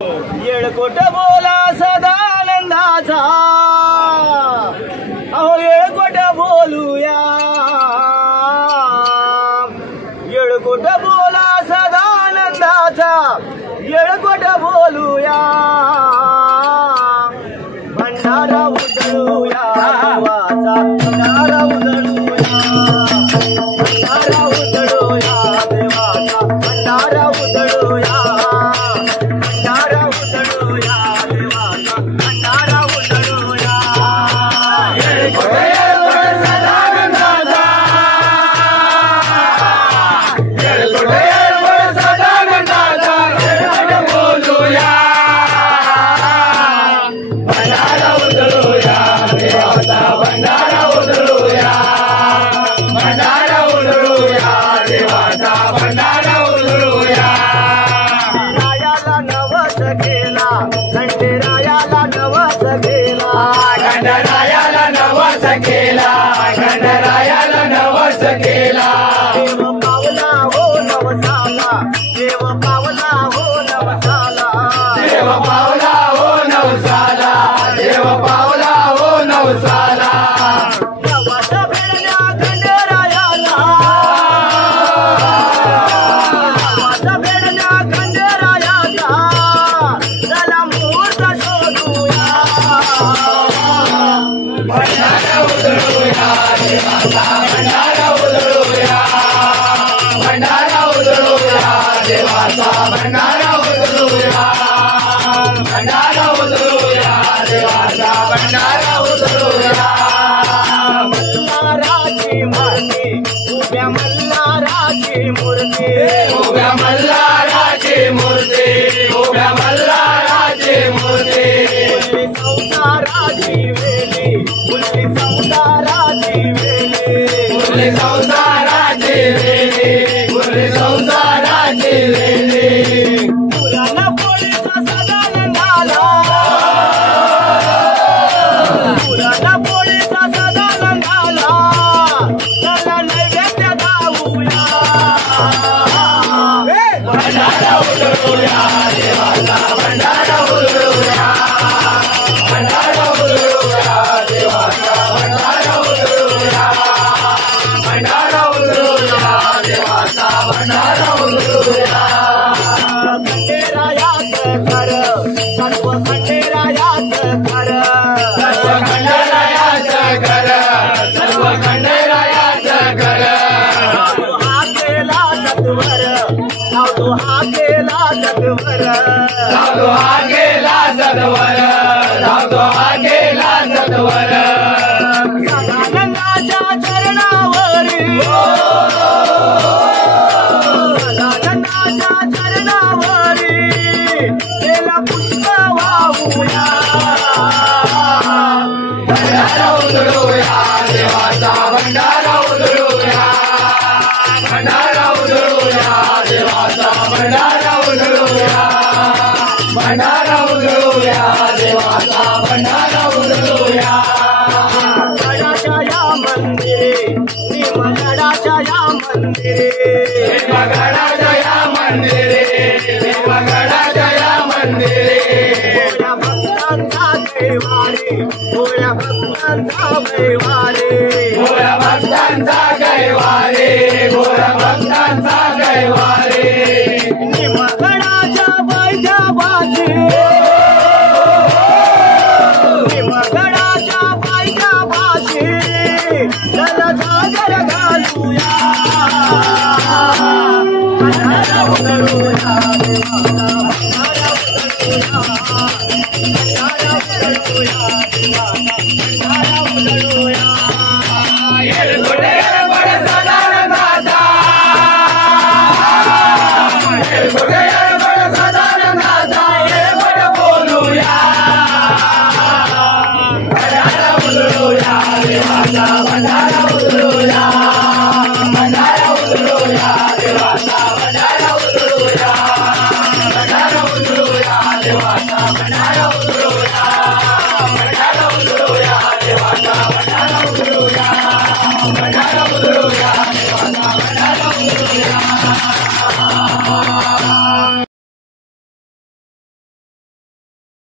येळकोट बोला सदानंदाचा अहो येळकोट बोलूया येळकोट बोला सदानंदाचा येळकोट बोलूया भंडारा उधळूया देवाचा भंडारा उधळूया भंडारा उधळूया देवाचा भंडारा उधळूया खंडेरायाला नवस केला खंडेरायाला नवस केला देव पावला हो नवसाला देव पावला हो नवसाला देव पावला हो नवसाला देव पावला हो नवसाला नवस फेडल्या खंडेरायाला नवस फेडल्या खंडेरायाला चला मुहूर्त शोधूया भंडारा उधळूया देवाचा भंडारा उधळूया भंडारा उधळूया देवाचा भंडारा उधळूया भंडारा उधळूया देवाचा भंडारा उधळूया मल्हाराची मूर्ती उभ्या मल्हाराची मूर्ती उभ्या मल्हाराची मूर्ती उभ्या मल्हाराची मूर्ती संसाराची वेली फुलली संसाराची वेली फुलली संसाराची वेली फुलली संसाराची वेली पुराणा पोळीचा सदानंदाला पुराणा पोळीचा सदानंदाला त्याला नैवेद्य दाऊया भंडारा उधळूया देवाचा भंडारा उधळूया भंडारा उधळूया देवाचा भंडारा उधळूया भंडारा उधळूया देवाचा भंडारा उधळूया खंडेरायाचं घर सर्व खंडेरायाचं घर सर्व खंडेरायाचं घर सर्व खंडेरायाचं घर हा केला सत्वर तो हा केला सत्वर तो हा केला सत्वर तो हा केला सत्वर सदानंदाच्या चरणावरी सदानंदाच्या चरणावरी केला पुष्प वाहूया भंडारा उधळूया देवाचा भंडारा उधळूया भंडारा उधळूया देवाचा भंडारा उधळूया भंडारा उधळूया देवाचा भंडारा उधळूया गडाच्या या मंदिरे भीमगडाच्या या मंदिरे भीमगडाच्या या मंदिरे भीमगडाच्या या मंदिरे भोळ्या भक्तांचा कैवारे भोळ्या भक्तांचा कैवारे भोळ्या भक्तांचा कैवारे भोळ्या भक्तांचा कैवारे भीमगडाच्या बैजाबाजी भीमगडाच्या बैजाबाजी चला सागर घालूया भंडारा उधळूया भंडारा उधळूया भंडारा उधळूया भंडारा उधळूया येळकोटे बड सदानंदाचा येळकोटे बड सदानंदाचा येळकोट बोलूया भंडारा उधळूया देवाचा भंडारा उधळूया भंडारा उधळूया देवाचा भंडारा उधळूया भंडारा उधळूया देवाचा भंडारा